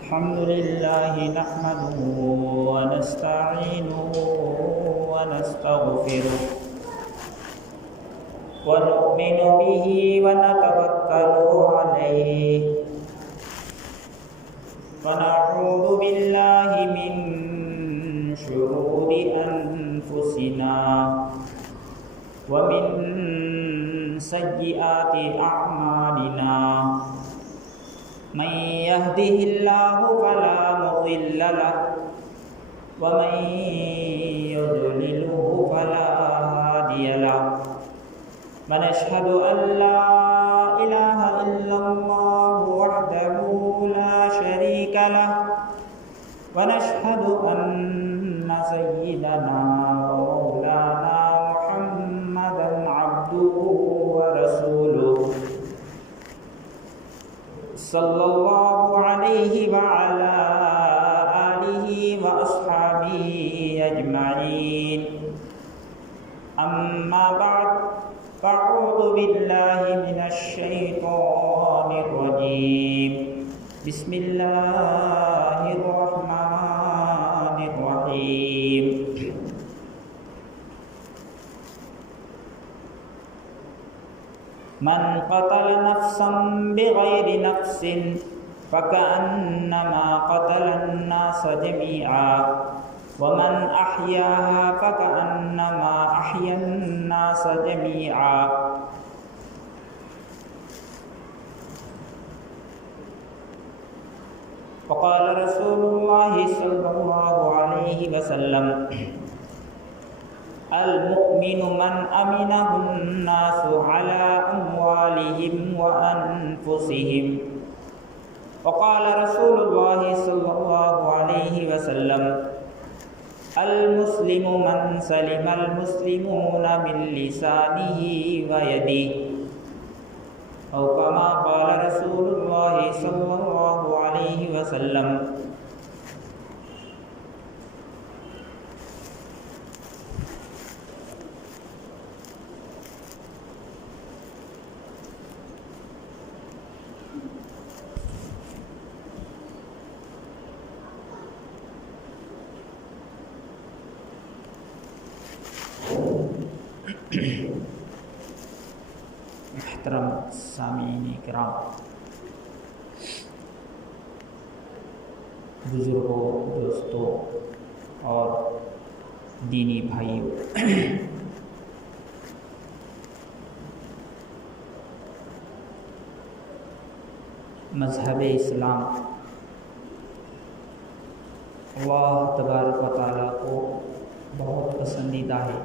الحمد لله نحمده ونستعينه ونستغفره ونؤمن به ونتوكل عليه ونعوذ بالله من شرور أنفسنا ومن سيئات أعمالنا من يهده الله فلا مضل له ومن يضلله فلا هادي له ونشهد أن لا إله إلا الله وحده لا شريك له ونشهد أن سيدنا ومولانا محمدا عبده ورسوله صلى الله عليه وعلى آله وأصحابه أجمعين أما بعد فأعوذ بالله من الشيطان الرجيم بسم الله الرحمن الرحيم من قتل نفسا بغير نفس فكأنما قتل الناس جميعا ومن أحياها فكأنما أحيا الناس جميعا وقال رسول الله صلى الله عليه وسلم المؤمن من أمنه الناس على أموالهم وأنفسهم وقال رسول الله صلى الله عليه وسلم المسلم من سلم المسلمون من لسانه ويده أو كما قال رسول الله صلى الله عليه وسلم محترم سامعین کرام، بزرگوں، دوستوں اور دینی بھائیوں، مذہب اسلام اللہ تبارک و تعالیٰ کو بہت پسندیدہ ہے۔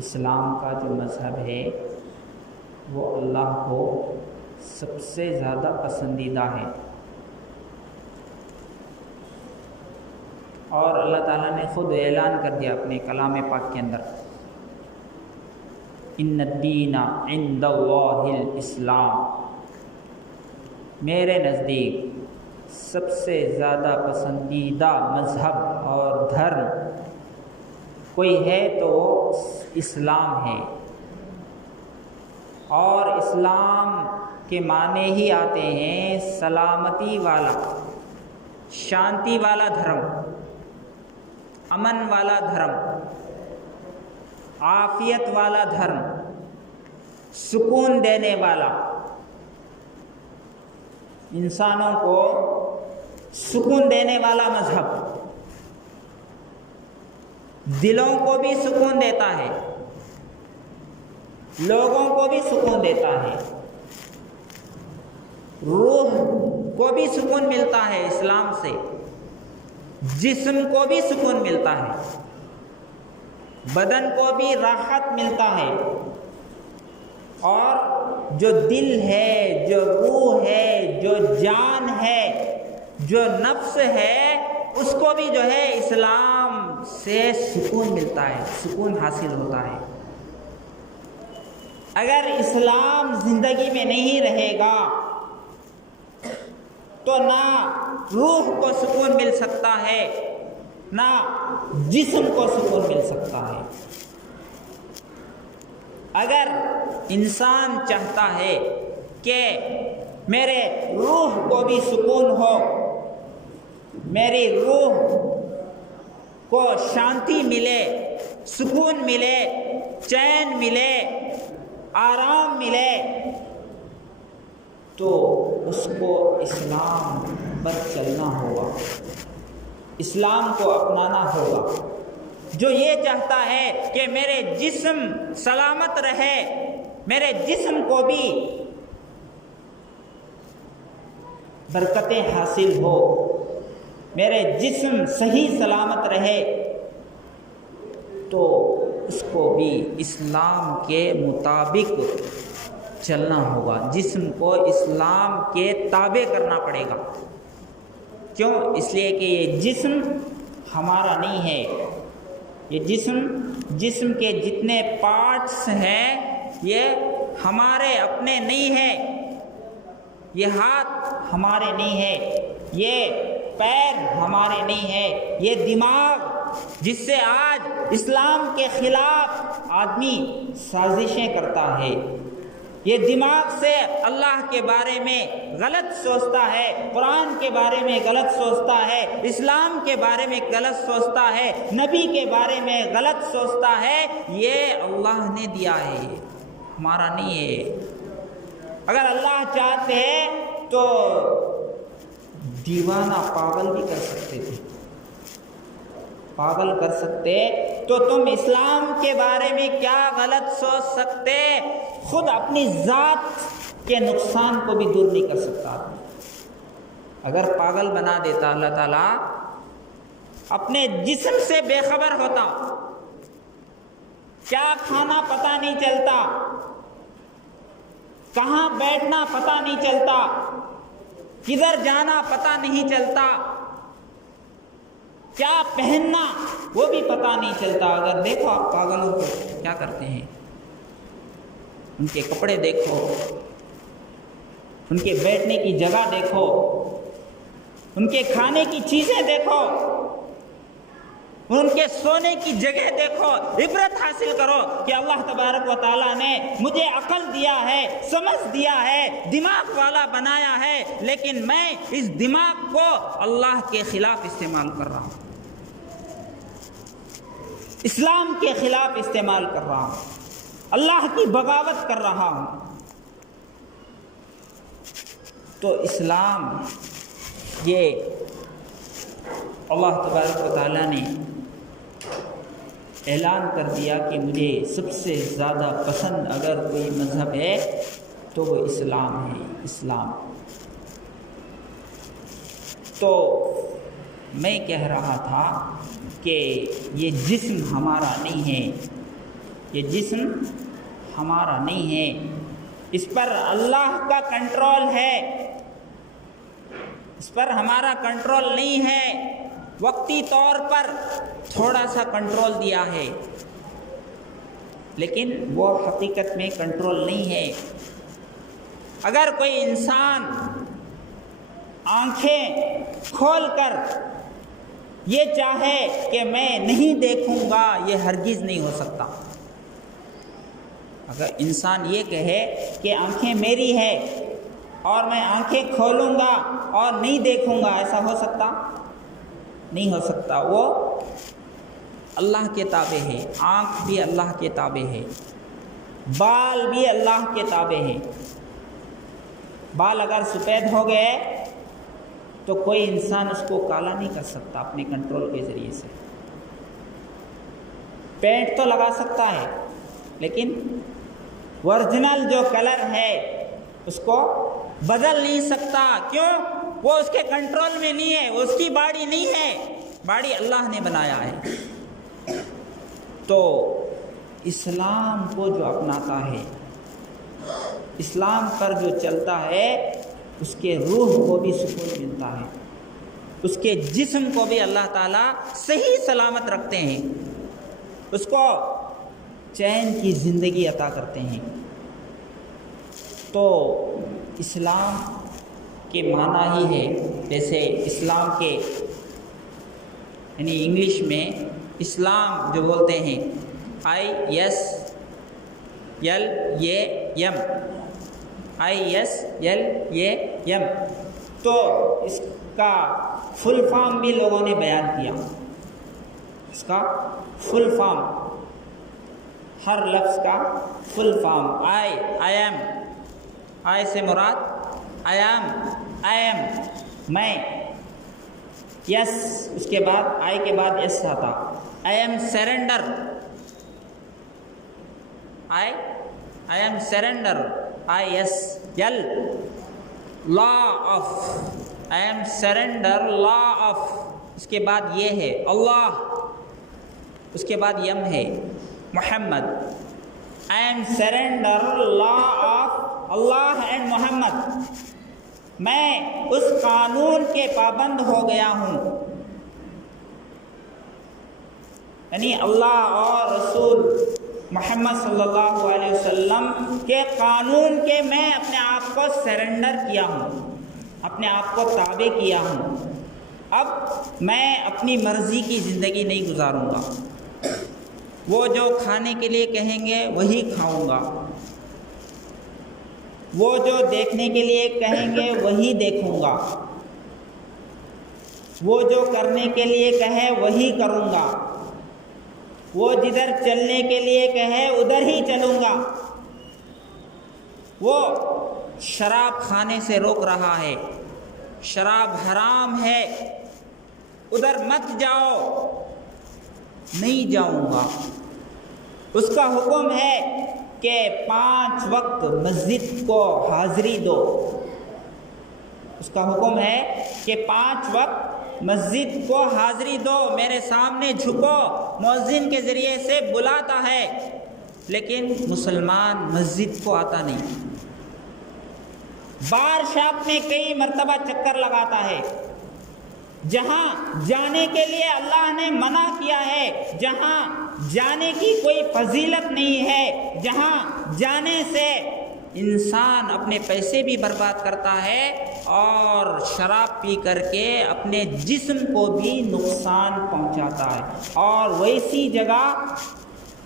اسلام کا جو مذہب ہے وہ اللہ کو سب سے زیادہ پسندیدہ ہے، اور اللہ تعالیٰ نے خود اعلان کر دیا اپنے کلام پاک کے اندر، ان الدین عند اللہ الاسلام، میرے نزدیک سب سے زیادہ پسندیدہ مذہب اور دھرم کوئی ہے تو اسلام ہے، اور اسلام کے معنی ہی آتے ہیں سلامتی والا، شانتی والا دھرم، امن والا دھرم، عافیت والا دھرم، سکون دینے والا، انسانوں کو سکون دینے والا مذہب، دلوں کو بھی سکون دیتا ہے، لوگوں کو بھی سکون دیتا ہے، روح کو بھی سکون ملتا ہے اسلام سے، جسم کو بھی سکون ملتا ہے، بدن کو بھی راحت ملتا ہے، اور جو دل ہے، جو روح ہے، جو جان ہے، جو نفس ہے، اس کو بھی جو ہے اسلام سے سکون ملتا ہے، سکون حاصل ہوتا ہے۔ اگر اسلام زندگی میں نہیں رہے گا تو نہ روح کو سکون مل سکتا ہے، نہ جسم کو سکون مل سکتا ہے۔ اگر انسان چاہتا ہے کہ میرے روح کو بھی سکون ہو، میری روح کو شانتی ملے، سکون ملے، چین ملے، آرام ملے، تو اس کو اسلام پر چلنا ہوگا، اسلام کو اپنانا ہوگا۔ جو یہ چاہتا ہے کہ میرے جسم سلامت رہے، میرے جسم کو بھی برکتیں حاصل ہو، میرے جسم صحیح سلامت رہے، تو اس کو بھی اسلام کے مطابق چلنا ہوگا، جسم کو اسلام کے تابع کرنا پڑے گا۔ کیوں؟ اس لیے کہ یہ جسم ہمارا نہیں ہے، یہ جسم کے جتنے پارٹس ہیں یہ ہمارے اپنے نہیں ہیں، یہ ہاتھ ہمارے نہیں ہے، یہ پیر ہمارے نہیں ہے، یہ دماغ جس سے آج اسلام کے خلاف آدمی سازشیں کرتا ہے، یہ دماغ سے اللہ کے بارے میں غلط سوچتا ہے، قرآن کے بارے میں غلط سوچتا ہے، اسلام کے بارے میں غلط سوچتا ہے، نبی کے بارے میں غلط سوچتا ہے، یہ اللہ نے دیا ہے، ہمارا نہیں ہے۔ اگر اللہ چاہتے ہیں تو دیوانہ پاگل بھی کر سکتے تھے، پاگل کر سکتے، تو تم اسلام کے بارے میں کیا غلط سوچ سکتے؟ خود اپنی ذات کے نقصان کو بھی دور نہیں کر سکتا۔ اگر پاگل بنا دیتا اللہ تعالیٰ، اپنے جسم سے بے خبر ہوتا، کیا کھانا پتہ نہیں چلتا، کہاں بیٹھنا پتہ نہیں چلتا، کدھر جانا پتہ نہیں چلتا، کیا پہننا وہ بھی پتہ نہیں چلتا۔ اگر دیکھو آپ پاگلوں کو کیا کرتے ہیں، ان کے کپڑے دیکھو، ان کے بیٹھنے کی جگہ دیکھو، ان کے کھانے کی چیزیں دیکھو، ان کے سونے کی جگہ دیکھو، عبرت حاصل کرو کہ اللہ تبارک و تعالیٰ نے مجھے عقل دیا ہے، سمجھ دیا ہے، دماغ والا بنایا ہے، لیکن میں اس دماغ کو اللہ کے خلاف استعمال کر رہا ہوں، اسلام کے خلاف استعمال کر رہا ہوں، اللہ کی بغاوت کر رہا ہوں۔ تو اسلام یہ اللہ تبارک و تعالیٰ نے اعلان کر دیا کہ مجھے سب سے زیادہ پسند اگر کوئی مذہب ہے تو وہ اسلام ہے، اسلام۔ تو میں کہہ رہا تھا کہ یہ جسم ہمارا نہیں ہے، یہ جسم ہمارا نہیں ہے، اس پر اللہ کا کنٹرول ہے، اس پر ہمارا کنٹرول نہیں ہے، وقتی طور پر تھوڑا سا کنٹرول دیا ہے، لیکن وہ حقیقت میں کنٹرول نہیں ہے۔ اگر کوئی انسان آنکھیں کھول کر یہ چاہے کہ میں نہیں دیکھوں گا، یہ ہرگز نہیں ہو سکتا۔ اگر انسان یہ کہے کہ آنکھیں میری ہے اور میں آنکھیں کھولوں گا اور نہیں دیکھوں گا، ایسا ہو سکتا؟ نہیں ہو سکتا۔ وہ اللہ کے تابع ہے، آنکھ بھی اللہ کے تابع ہے، بال بھی اللہ کے تابع ہے۔ بال اگر سفید ہو گئے تو کوئی انسان اس کو کالا نہیں کر سکتا اپنے کنٹرول کے ذریعے سے۔ پینٹ تو لگا سکتا ہے، لیکن ورجنل جو کلر ہے اس کو بدل نہیں سکتا۔ کیوں؟ وہ اس کے کنٹرول میں نہیں ہے، وہ اس کی باڈی نہیں ہے، باڈی اللہ نے بنایا ہے۔ تو اسلام کو جو اپناتا ہے، اسلام پر جو چلتا ہے، اس کے روح کو بھی سکون ملتا ہے، اس کے جسم کو بھی اللہ تعالیٰ صحیح سلامت رکھتے ہیں، اس کو چین کی زندگی عطا کرتے ہیں۔ تو اسلام کے معنی ہی ہے، جیسے اسلام کے یعنی انگلش میں اسلام جو بولتے ہیں IS ISLAM ISLAM. تو اس کا فل فارم بھی لوگوں نے بیان کیا. اس کا فل فارم، ہر لفظ کا full form. I am، I سے مراد I am میں. یس اس کے بعد I کے بعد یس آتا. I am surrender. I am surrender. ISL law of. I am surrender law of. اس کے بعد یہ ہے اللہ، اس کے بعد یم ہے محمد. I am surrender law of Allah and محمد. میں اس قانون کے پابند ہو گیا ہوں، یعنی اللہ اور رسول محمد صلی اللہ علیہ وسلم کے قانون کے میں اپنے آپ کو سرنڈر کیا ہوں، اپنے آپ کو تابع کیا ہوں. اب میں اپنی مرضی کی زندگی نہیں گزاروں گا. وہ جو کھانے کے لیے کہیں گے وہی کھاؤں گا، وہ جو دیکھنے کے لیے کہیں گے وہی دیکھوں گا، وہ جو کرنے کے لیے کہے وہی کروں گا، وہ جدھر چلنے کے لیے کہے ادھر ہی چلوں گا. وہ شراب کھانے سے روک رہا ہے، شراب حرام ہے، ادھر مت جاؤ، نہیں جاؤں گا. اس کا حکم ہے کہ 5 وقت مسجد کو حاضری دو. اس کا حکم ہے کہ 5 وقت مسجد کو حاضری دو، میرے سامنے جھکو. مؤذن کے ذریعے سے بلاتا ہے، لیکن مسلمان مسجد کو آتا نہیں. بار شاپ میں کئی مرتبہ چکر لگاتا ہے. جہاں جانے کے لیے اللہ نے منع کیا ہے، جہاں جانے کی کوئی فضیلت نہیں ہے، جہاں جانے سے انسان اپنے پیسے بھی برباد کرتا ہے اور شراب پی کر کے اپنے جسم کو بھی نقصان پہنچاتا ہے. اور ویسی جگہ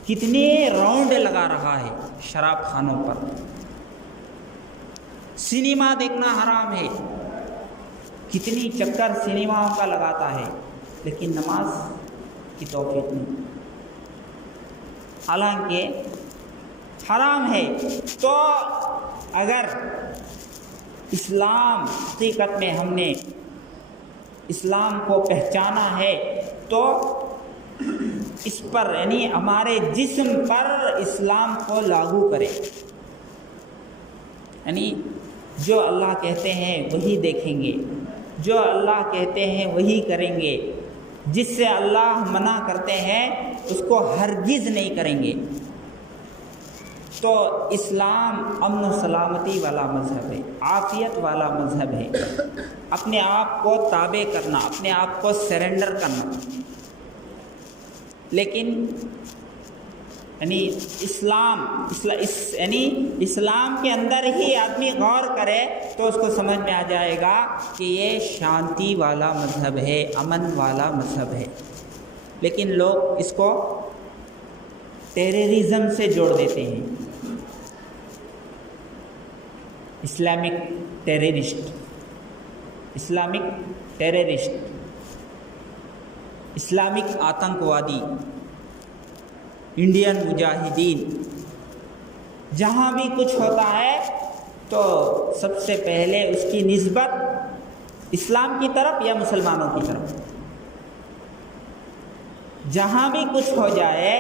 کتنے راؤنڈ لگا رہا ہے شراب خانوں پر. سنیما دیکھنا حرام ہے، کتنی چکر سنیماؤں کا لگاتا ہے، لیکن نماز کی توفیق نہیں، حالانکہ حرام ہے. تو اگر اسلام حقیقت میں ہم نے اسلام کو پہچانا ہے تو اس پر یعنی ہمارے جسم پر اسلام کو لاگو کرے. یعنی جو اللہ کہتے ہیں وہی دیکھیں گے، جو اللہ کہتے ہیں وہی کریں گے، جس سے اللہ منع کرتے ہیں اس کو ہرگز نہیں کریں گے. تو اسلام امن و سلامتی والا مذہب ہے، عافیت والا مذہب ہے. اپنے آپ کو تابع کرنا، اپنے آپ کو سرنڈر کرنا. لیکن یعنی اسلام کے اندر ہی آدمی غور کرے تو اس کو سمجھ میں آ جائے گا کہ یہ شانتی والا مذہب ہے، امن والا مذہب ہے. لیکن لوگ اس کو ٹیررزم سے جوڑ دیتے ہیں. اسلامک ٹیررسٹ، اسلامک آتنکوادی، انڈین مجاہدین. جہاں بھی کچھ ہوتا ہے تو سب سے پہلے اس کی نسبت اسلام کی طرف یا مسلمانوں کی طرف. جہاں بھی کچھ ہو جائے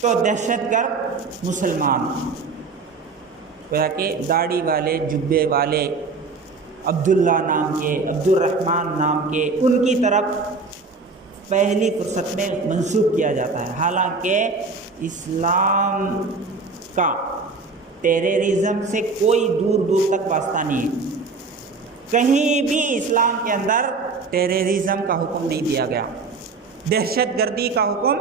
تو دہشت گرد مسلمان. گویا کہ داڑھی والے، جبے والے، عبداللہ نام کے، عبد الرحمن نام کے، ان کی طرف پہلی فرصت میں منسوب کیا جاتا ہے. حالانکہ اسلام کا ٹیررزم سے کوئی دور تک واسطہ نہیں ہے. کہیں بھی اسلام کے اندر ٹیررزم کا حکم نہیں دیا گیا، دہشت گردی کا حکم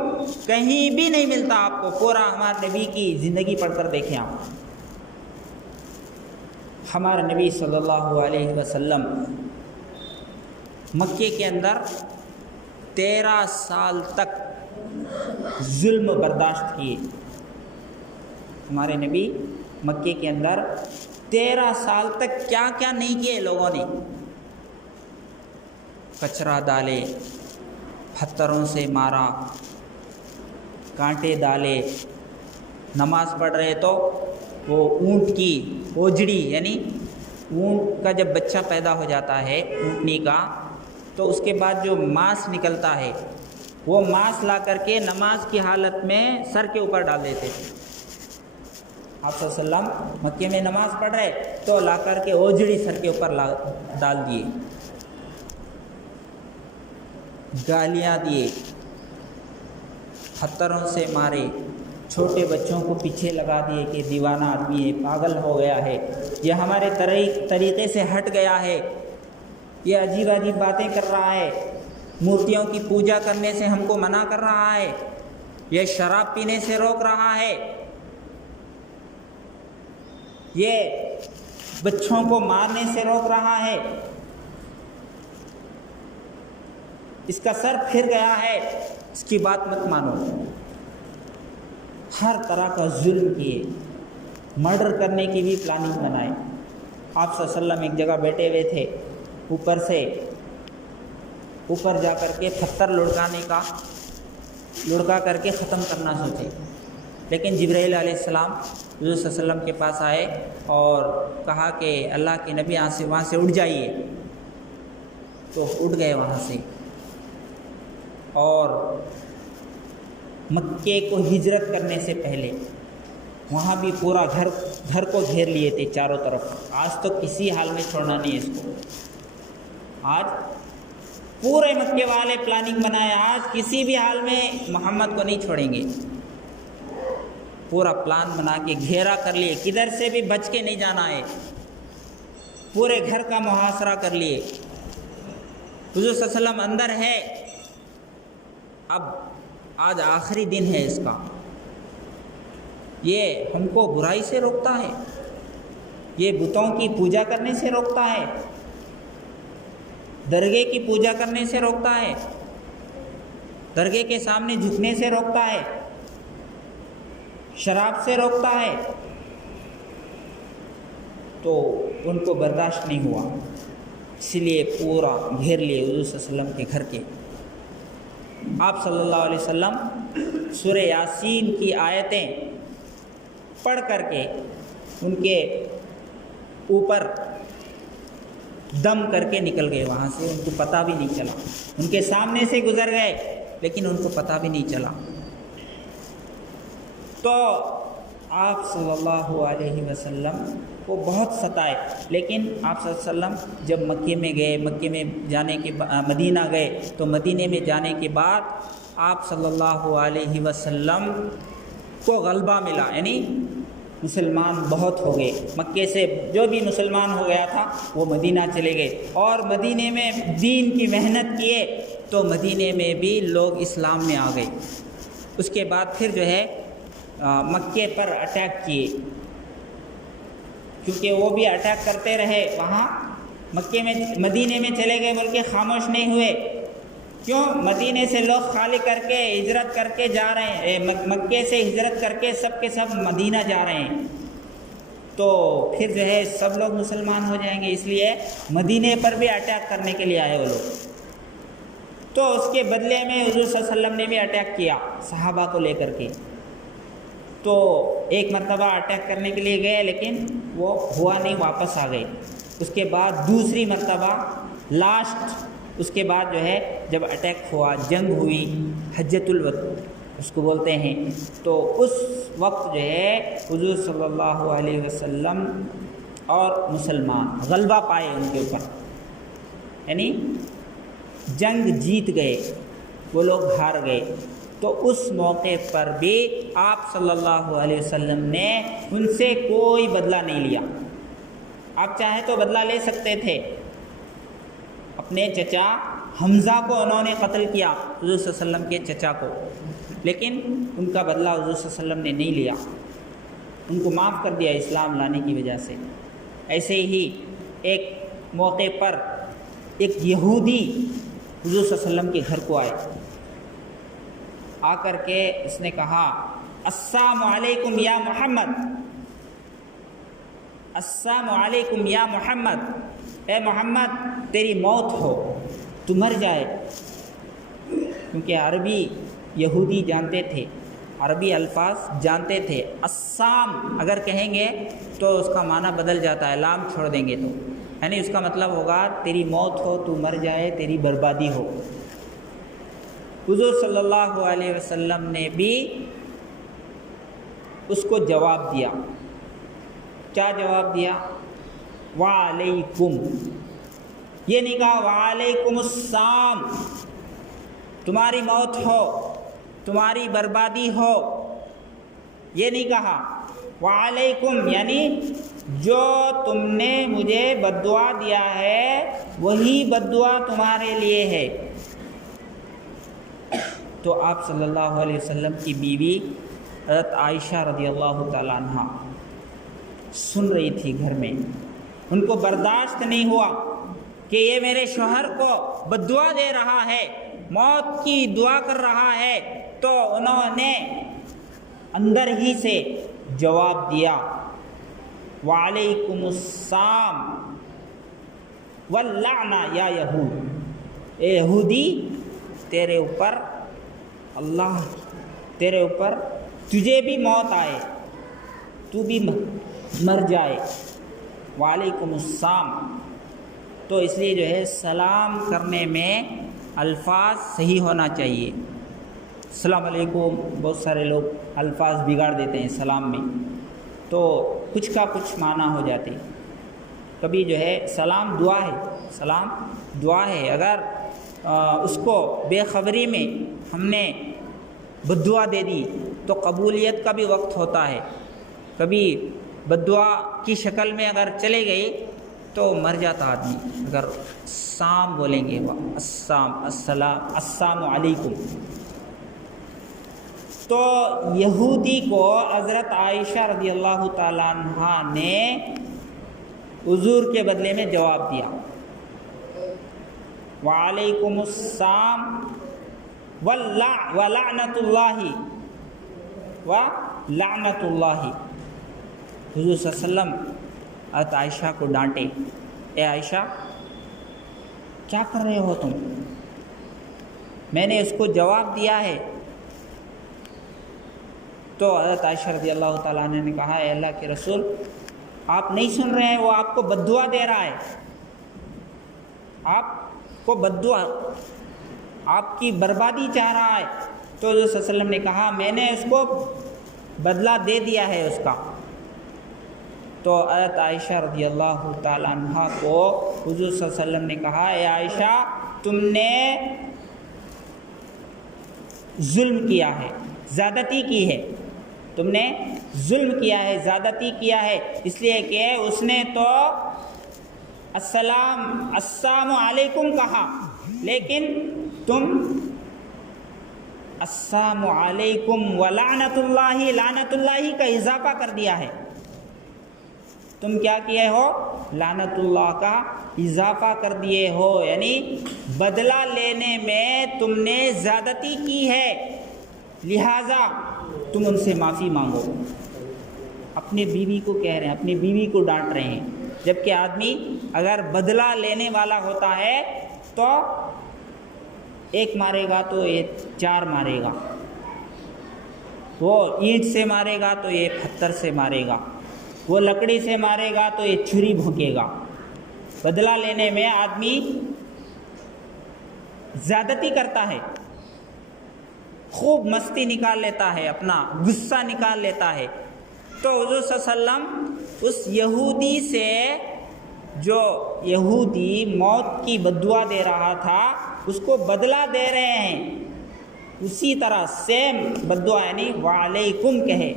کہیں بھی نہیں ملتا آپ کو. پورا ہمارے نبی کی زندگی پڑھ کر دیکھیں آپ. ہمارے نبی صلی اللہ علیہ وسلم مکے کے اندر 13 سال تک ظلم برداشت کیے. ہمارے نبی مکے کے اندر 13 سال تک کیا کیا نہیں کیے لوگوں نے، کچرا ڈالے، پتھروں سے مارا، کانٹے ڈالے، نماز پڑھ رہے تو وہ اونٹ کی اوجڑی، یعنی اونٹ کا جب بچہ پیدا ہو جاتا ہے اونٹنی کا، تو اس کے بعد جو ماس نکلتا ہے وہ ماس لا کر کے نماز کی حالت میں سر کے اوپر ڈال دیتے تھے۔ آپ صلی اللہ علیہ وسلم مکے میں نماز پڑھ رہے تو لا کر کے اوجڑی سر کے اوپر ڈال دیے، گالیاں دیے، پتھروں سے مارے، چھوٹے بچوں کو پیچھے لگا دیے کہ دیوانہ آدمی ہے، پاگل ہو گیا ہے، یہ ہمارے طریقے سے ہٹ گیا ہے، یہ عجیب عجیب باتیں کر رہا ہے، مورتیوں کی پوجا کرنے سے ہم کو منع کر رہا ہے، یہ شراب پینے سے روک رہا ہے، یہ بچوں کو مارنے سے روک رہا ہے، اس کا سر پھر گیا ہے، اس کی بات مت مانو۔ ہر طرح کا ظلم کیے، مرڈر کرنے کی بھی پلاننگ بنائے۔ آپ صلی اللہ علیہ وسلم ایک جگہ بیٹھے ہوئے تھے، اوپر جا کر کے پتھر لڑکا کر کے ختم کرنا سوچے، لیکن جبرائیل علیہ السلام حضور صلی اللہ علیہ وسلم کے پاس آئے اور کہا کہ اللہ کے نبی وہاں سے اٹھ جائیے، تو اٹھ گئے وہاں سے، اور مکے کو ہجرت کرنے سے پہلے وہاں بھی پورا گھر کو گھیر لیے تھے چاروں طرف۔ آج تو کسی حال میں چھوڑنا نہیں ہے اس کو، آج پورے مکے والے پلاننگ بنائے، آج کسی بھی حال میں محمد کو نہیں چھوڑیں گے، پورا پلان بنا کے گھیرا کر لیے، کدھر سے بھی بچ کے نہیں جانا ہے، پورے گھر کا محاصرہ کر لیے۔ حضور صلی اللہ علیہ وسلم اندر ہے، اب آج آخری دن ہے اس کا، یہ ہم کو برائی سے روکتا ہے، یہ بتوں کی پوجا کرنے سے روکتا ہے، درگاہ کی پوجا کرنے سے روکتا ہے، درگاہ کے سامنے جھکنے سے روکتا ہے، شراب سے روکتا ہے، تو ان کو برداشت نہیں ہوا، اسی لیے پورا گھیر لیے حضور صلی اللہ علیہ وسلم کے گھر کے۔ آپ صلی اللہ علیہ وسلم سورہ یاسین کی آیتیں پڑھ کر کے ان کے اوپر دم کر کے نکل گئے وہاں سے، ان کو پتہ بھی نہیں چلا، ان کے سامنے سے گزر گئے لیکن ان کو پتہ بھی نہیں چلا۔ تو آپ صلی اللہ علیہ وسلم کو بہت ستائے، لیکن آپ صلی اللہ علیہ وسلم جب مکے میں گئے، مکے میں جانے کے مدینہ گئے، تو مدینے میں جانے کے بعد آپ صلی اللہ علیہ وسلم کو غلبہ ملا، یعنی مسلمان بہت ہو گئے، مکے سے جو بھی مسلمان ہو گیا تھا وہ مدینہ چلے گئے، اور مدینے میں دین کی محنت کیے تو مدینے میں بھی لوگ اسلام میں آ گئے۔ اس کے بعد پھر جو ہے مکے پر اٹیک کیے، کیونکہ وہ بھی اٹیک کرتے رہے وہاں، مکے میں مدینے میں چلے گئے بلکہ خاموش نہیں ہوئے، کیوں؟ مدینے سے لوگ خالی کر کے ہجرت کر کے جا رہے ہیں، مکے سے ہجرت کر کے سب کے سب مدینہ جا رہے ہیں، تو پھر جو ہے سب لوگ مسلمان ہو جائیں گے، اس لیے مدینے پر بھی اٹیک کرنے کے لیے آئے وہ لوگ۔ تو اس کے بدلے میں حضور صلی اللہ علیہ وسلم نے بھی اٹیک کیا صحابہ کو لے کر کے، تو ایک مرتبہ اٹیک کرنے کے لیے گئے لیکن وہ ہوا نہیں، واپس آ گئے۔ اس کے بعد دوسری مرتبہ لاسٹ، اس کے بعد جو ہے جب اٹیک ہوا، جنگ ہوئی، حجۃ الوداع اس کو بولتے ہیں، تو اس وقت جو ہے حضور صلی اللہ علیہ وسلم اور مسلمان غلبہ پائے ان کے اوپر، یعنی جنگ جیت گئے، وہ لوگ ہار گئے۔ تو اس موقع پر بھی آپ صلی اللہ علیہ وسلم نے ان سے کوئی بدلہ نہیں لیا۔ آپ چاہیں تو بدلہ لے سکتے تھے، اپنے چچا حمزہ کو انہوں نے قتل کیا، حضور صلی اللہ علیہ وسلم کے چچا کو، لیکن ان کا بدلہ حضور صلی اللہ علیہ وسلم نے نہیں لیا، ان کو معاف کر دیا اسلام لانے کی وجہ سے۔ ایسے ہی ایک موقع پر ایک یہودی حضور صلی اللہ علیہ وسلم کے گھر کو آئے، آ کر کے اس نے کہا السلام علیکم یا محمد، السلام علیکم یا محمد، اے محمد تیری موت ہو، تو مر جائے۔ کیونکہ عربی یہودی جانتے تھے، عربی الفاظ جانتے تھے۔ السام اگر کہیں گے تو اس کا معنی بدل جاتا ہے، لام چھوڑ دیں گے تو، یعنی اس کا مطلب ہوگا تیری موت ہو، تو مر جائے، تیری بربادی ہو۔ حضور صلی اللہ علیہ وسلم نے بھی اس کو جواب دیا۔ کیا جواب دیا؟ وعلیکم، یہ نہیں کہا وعلیکم السلام، تمہاری موت ہو، تمہاری بربادی ہو، یہ نہیں کہا۔ وعلیکم یعنی جو تم نے مجھے بد دعا دیا ہے وہی بد دعا تمہارے لیے ہے۔ تو آپ صلی اللہ علیہ وسلم کی بیوی حضرت عائشہ رضی اللہ تعالیٰ عنہ سن رہی تھی گھر میں، ان کو برداشت نہیں ہوا کہ یہ میرے شوہر کو بد دعا دے رہا ہے، موت کی دعا کر رہا ہے، تو انہوں نے اندر ہی سے جواب دیا وعلیکم السلام واللعنہ یا یہود، اے یہودی تیرے اوپر اللہ، تیرے اوپر تجھے بھی موت آئے، تو بھی مر جائے، وعلیکم السلام۔ تو اس لیے جو ہے سلام کرنے میں الفاظ صحیح ہونا چاہیے۔ السلام علیکم، بہت سارے لوگ الفاظ بگاڑ دیتے ہیں سلام میں، تو کچھ کا کچھ معنی ہو جاتے۔ کبھی جو ہے سلام دعا ہے، سلام دعا ہے، اگر اس کو بے خبری میں ہم نے بد دعا دے دی تو قبولیت کا بھی وقت ہوتا ہے۔ کبھی بد دعا کی شکل میں اگر چلے گئی تو مر جاتا آدمی۔ اگر السلام بولیں گے، السلام علیکم، تو یہودی کو حضرت عائشہ رضی اللہ تعالیٰ عنہ نے حضور کے بدلے میں جواب دیا وعلیکم السلام ولعنت اللہ ولعنت اللہ۔ حضور صلی اللہ علیہ وسلم حضرت عائشہ کو ڈانٹے، اے عائشہ کیا کر رہے ہو تم، میں نے اس کو جواب دیا ہے۔ تو حضرت عائشہ رضی اللہ تعالیٰ عنہ نے کہا، اے اللہ کے رسول آپ نہیں سن رہے ہیں، وہ آپ کو بد دعا دے رہا ہے، آپ کو بد دعا، آپ کی بربادی چاہ رہا ہے۔ تو حضور صلی اللہ علیہ وسلم نے کہا میں نے اس کو بدلہ دے دیا ہے اس کا۔ تو حضرت عائشہ رضی اللہ تعالیٰ عنہ کو حضور صلی اللہ علیہ وسلم نے کہا، اے عائشہ تم نے ظلم کیا ہے، زیادتی کی ہے، تم نے ظلم کیا ہے، زیادتی کیا ہے، اس لیے کہ اس نے تو السلام علیکم کہا، لیکن تم السلام علیکم ولعنت اللہ، لعنت اللہ کا اضافہ کر دیا ہے۔ تم کیا کیے ہو؟ لعنت اللہ کا اضافہ کر دیے ہو، یعنی بدلہ لینے میں تم نے زیادتی کی ہے، لہٰذا تم ان سے معافی مانگو۔ اپنے بیوی کو کہہ رہے ہیں، اپنی بیوی کو ڈانٹ رہے ہیں، جبکہ آدمی اگر بدلہ لینے والا ہوتا ہے تو ایک مارے گا تو یہ 4 مارے گا، وہ اینٹ سے مارے گا تو یہ پتھر سے مارے گا، وہ لکڑی سے مارے گا تو یہ چھری بھونکے گا۔ بدلہ لینے میں آدمی زیادتی کرتا ہے، خوب مستی نکال لیتا ہے، اپنا غصہ نکال لیتا ہے۔ تو حضور صلی اللہ علیہ وسلم اس یہودی سے، جو یہودی موت کی بد دعا دے رہا تھا، اس کو بدلہ دے رہے ہیں، اسی طرح سیم بد دعا یعنی وعلیکم کہے۔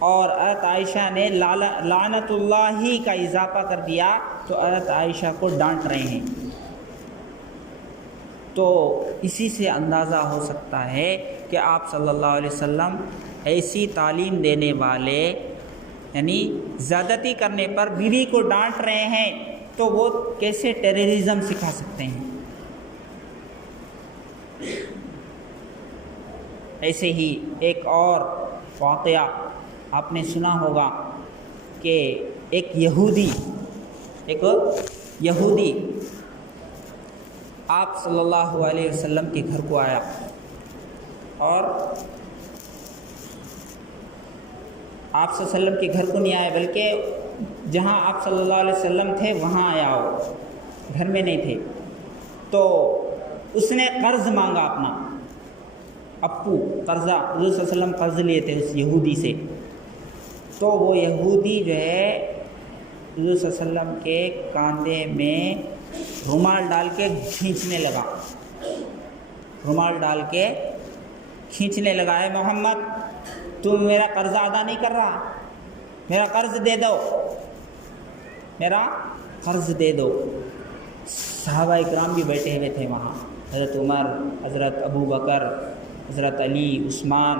اور حضرت عائشہ نے لعنت اللہ کا اضافہ کر دیا، تو حضرت عائشہ کو ڈانٹ رہے ہیں۔ تو اسی سے اندازہ ہو سکتا ہے کہ آپ صلی اللہ علیہ وسلم ایسی تعلیم دینے والے، یعنی زیادتی کرنے پر بیوی کو ڈانٹ رہے ہیں، تو وہ کیسے ٹیررزم سکھا سکتے ہیں؟ ایسے ہی ایک اور واقعہ آپ نے سنا ہوگا کہ ایک یہودی آپ صلی اللہ علیہ وسلم کے گھر کو آیا اور آپ صلی اللہ علیہ وسلم کے گھر کو نہیں آیا بلکہ جہاں آپ صلی اللہ علیہ وسلم تھے وہاں آیا ہو، گھر میں نہیں تھے۔ تو اس نے قرض مانگا اپنا، اپو قرضہ، حضور صلی اللہ علیہ وسلم قرض لیے تھے اس یہودی سے۔ تو وہ یہودی جو ہے حضور صلی اللہ علیہ وسلم کے کاندھے میں رومال ڈال کے کھینچنے لگا، اے محمد تم میرا قرضہ ادا نہیں کر رہا، میرا قرض دے دو۔ صحابہ اکرام بھی بیٹھے ہوئے تھے وہاں، حضرت عمر، حضرت ابو بکر، حضرت علی، عثمان،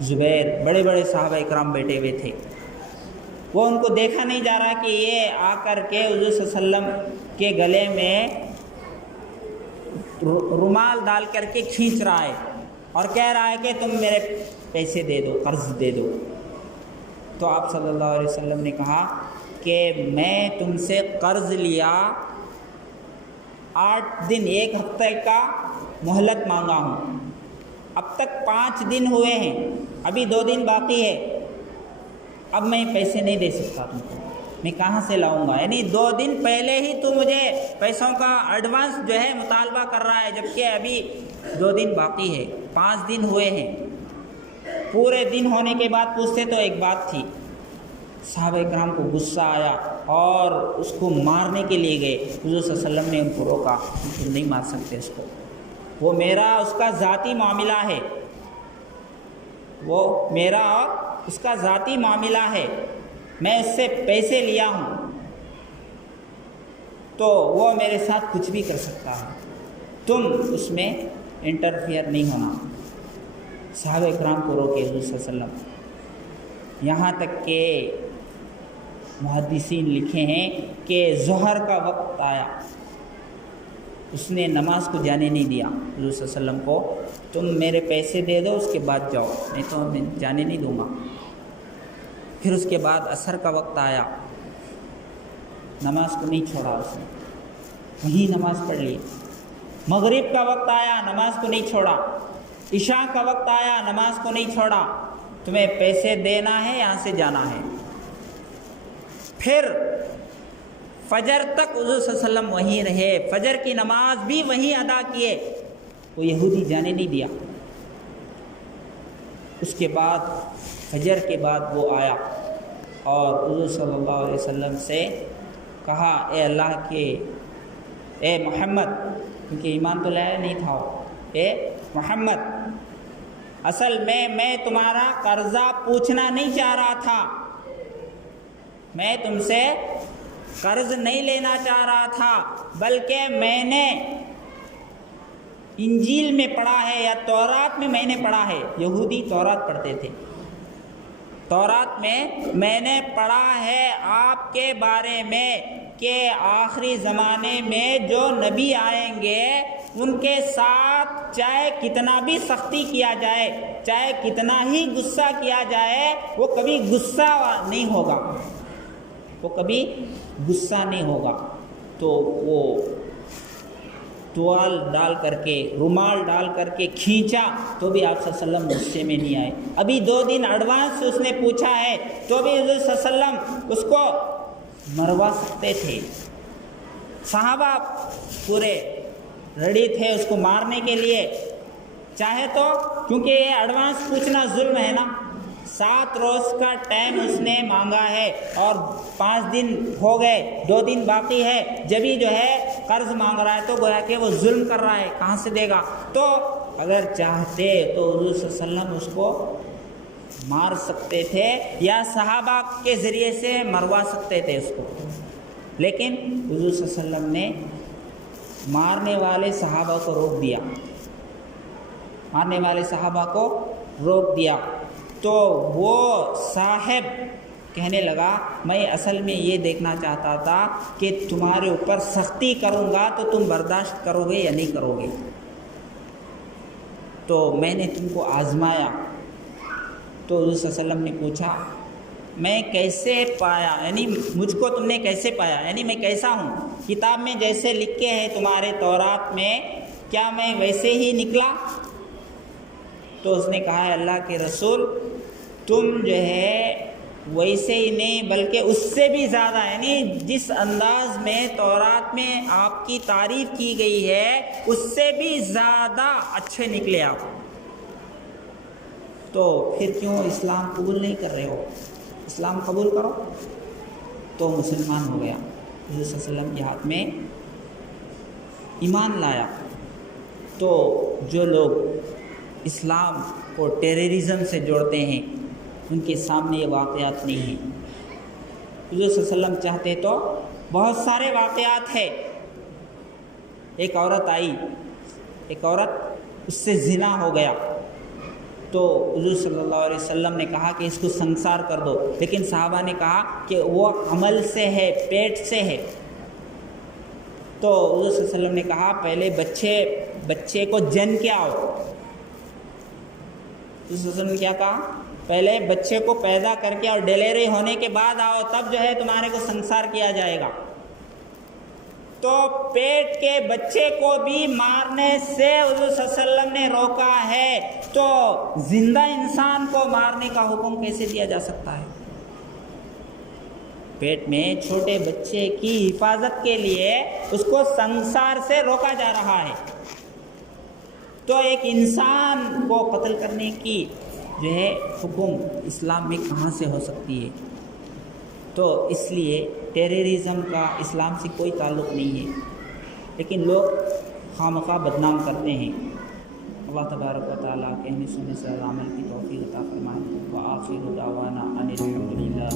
زبیر، بڑے بڑے صحابہ اکرام بیٹھے ہوئے تھے۔ وہ ان کو دیکھا نہیں جا رہا کہ یہ آ کر کے حضور صلی اللہ علیہ وسلم کے گلے میں رومال ڈال کر کے کھینچ رہا ہے اور کہہ رہا ہے کہ تم میرے پیسے دے دو، قرض دے دو۔ تو آپ صلی اللہ علیہ وسلم نے کہا کہ میں تم سے قرض لیا 8 دن، 1 ہفتے کا مہلت مانگا ہوں، اب تک 5 دن ہوئے ہیں، ابھی 2 دن باقی ہے، اب میں پیسے نہیں دے سکتا تم کو، میں کہاں سے لاؤں گا؟ یعنی 2 دن پہلے ہی تو مجھے پیسوں کا ایڈوانس جو ہے مطالبہ کر رہا ہے، جبکہ ابھی 2 دن باقی ہے، 5 دن ہوئے ہیں۔ پورے دن ہونے کے بعد پوچھتے تو ایک بات تھی۔ صحابہ کرام کو غصہ آیا اور اس کو مارنے کے لیے گئے۔ حضور صلی اللہ علیہ وسلم نے ان کو روکا، تم نہیں مار سکتے اس کو، وہ میرا اس کا ذاتی معاملہ ہے، وہ میرا اور اس کا ذاتی معاملہ ہے، میں اس سے پیسے لیا ہوں تو وہ میرے ساتھ کچھ بھی کر سکتا ہے، تم اس میں انٹرفیئر نہیں ہونا۔ صحابہ اکرام کو روکے حضور صلی اللہ علیہ وسلم، یہاں تک کہ محدثین لکھے ہیں کہ ظہر کا وقت آیا، اس نے نماز کو جانے نہیں دیا حضور صلی اللہ علیہ وسلم کو، تم میرے پیسے دے دو اس کے بعد جاؤ، نہیں تو میں جانے نہیں دوں گا۔ پھر اس کے بعد عصر کا وقت آیا، نماز کو نہیں چھوڑا، اس نے وہیں نماز پڑھ لی۔ مغرب کا وقت آیا، نماز کو نہیں چھوڑا۔ عشاء کا وقت آیا، نماز کو نہیں چھوڑا، تمہیں پیسے دینا ہے، یہاں سے جانا ہے۔ پھر فجر تک حضور صلی اللہ علیہ وسلم وہیں رہے، فجر کی نماز بھی وہیں ادا کیے، وہ یہودی جانے نہیں دیا۔ اس کے بعد فجر کے بعد وہ آیا اور حضور صلی اللہ علیہ وسلم سے کہا، اے اللہ کے، اے محمد، کیونکہ ایمان تو لایا نہیں تھا، اے محمد، اصل میں تمہارا قرضہ پوچھنا نہیں چاہ رہا تھا، میں تم سے قرض نہیں لینا چاہ رہا تھا، بلکہ میں نے انجیل میں پڑھا ہے یا تورات میں نے پڑھا ہے، یہودی تورات پڑھتے تھے، تورات میں نے پڑھا ہے آپ کے بارے میں کہ آخری زمانے میں جو نبی آئیں گے ان کے ساتھ چاہے کتنا بھی سختی کیا جائے، چاہے کتنا ہی غصہ کیا جائے، وہ کبھی غصہ نہیں ہوگا، وہ کبھی غصہ نہیں ہوگا۔ تو وہ ٹوال ڈال کر کے، رومال ڈال کر کے کھینچا تو بھی آپ صلی اللہ علیہ وسلم غصے میں نہیں آئے۔ ابھی 2 دن ایڈوانس اس نے پوچھا ہے تو بھی حضور صلی اللہ علیہ وسلم اس کو مروا سکتے تھے، صحابہ پورے ریڈی تھے اس کو مارنے کے لیے، چاہے تو، کیونکہ یہ ایڈوانس پوچھنا ظلم ہے نا، 7 روز کا ٹائم اس نے مانگا ہے اور 5 دن ہو گئے، 2 دن باقی ہے، جبھی جو ہے قرض مانگ رہا ہے تو گویا کہ وہ ظلم کر رہا ہے، کہاں سے دے گا؟ تو اگر چاہتے تو حضور صلی اللہ علیہ وسلم اس کو مار سکتے تھے یا صحابہ کے ذریعے سے مروا سکتے تھے اس کو، لیکن حضور صلی اللہ علیہ وسلم نے مارنے والے صحابہ کو روک دیا، مارنے والے صحابہ کو روک دیا۔ تو وہ صاحب کہنے لگا، میں اصل میں یہ دیکھنا چاہتا تھا کہ تمہارے اوپر سختی کروں گا تو تم برداشت کرو گے یا نہیں کرو گے، تو میں نے تم کو آزمایا۔ تو حضور صلی اللہ علیہ وسلم نے پوچھا میں کیسے پایا، یعنی مجھ کو تم نے کیسے پایا، یعنی میں کیسا ہوں؟ کتاب میں جیسے لکھے ہیں تمہارے تورات میں، کیا میں ویسے ہی نکلا؟ تو اس نے کہا اللہ کے رسول تم جو ہے ویسے ہی نہیں بلکہ اس سے بھی زیادہ، یعنی جس انداز میں تورات میں آپ کی تعریف کی گئی ہے اس سے بھی زیادہ اچھے نکلے آپ۔ تو پھر کیوں اسلام قبول نہیں کر رہے ہو؟ اسلام قبول کرو۔ تو مسلمان ہو گیا، حضور صلی اللہ علیہ وسلم کے ہاتھ میں ایمان لایا۔ تو جو لوگ اسلام کو ٹیررزم سے جوڑتے ہیں ان کے سامنے یہ واقعات نہیں ہیں۔ حضور صلی اللہ علیہ وسلم چاہتے تو بہت سارے واقعات ہیں۔ ایک عورت آئی، ایک عورت اس سے زنا ہو گیا، تو حضور صلی اللہ علیہ وسلم نے کہا کہ اس کو سنسار کر دو، لیکن صحابہ نے کہا کہ وہ عمل سے ہے، پیٹ سے ہے۔ تو حضور صلی اللہ علیہ وسلم نے کہا پہلے بچے کو جن کے آؤ۔ حضور صلی اللہ علیہ وسلم نے کیا کہا؟ پہلے بچے کو پیدا کر کے اور ڈیلیوری ہونے کے بعد آؤ، تب جو ہے تمہارے کو سنسار کیا جائے گا۔ تو پیٹ کے بچے کو بھی مارنے سے حضور صلی اللہ علیہ وسلم نے روکا ہے، تو زندہ انسان کو مارنے کا حکم کیسے دیا جا سکتا ہے؟ پیٹ میں چھوٹے بچے کی حفاظت کے لیے اس کو سنسار سے روکا جا رہا ہے۔ تو ایک انسان کو قتل کرنے کی جو ہے حکم اسلام میں کہاں سے ہو سکتی ہے؟ تو اس لیے ٹیررزم کا اسلام سے کوئی تعلق نہیں ہے، لیکن لوگ خواہ بدنام کرتے ہیں۔ اللہ تبارک و تعالیٰ کہنے سننے سے عمل کی توفیق عطا فرمائے۔ وآخر دعوانا ان الحمد للہ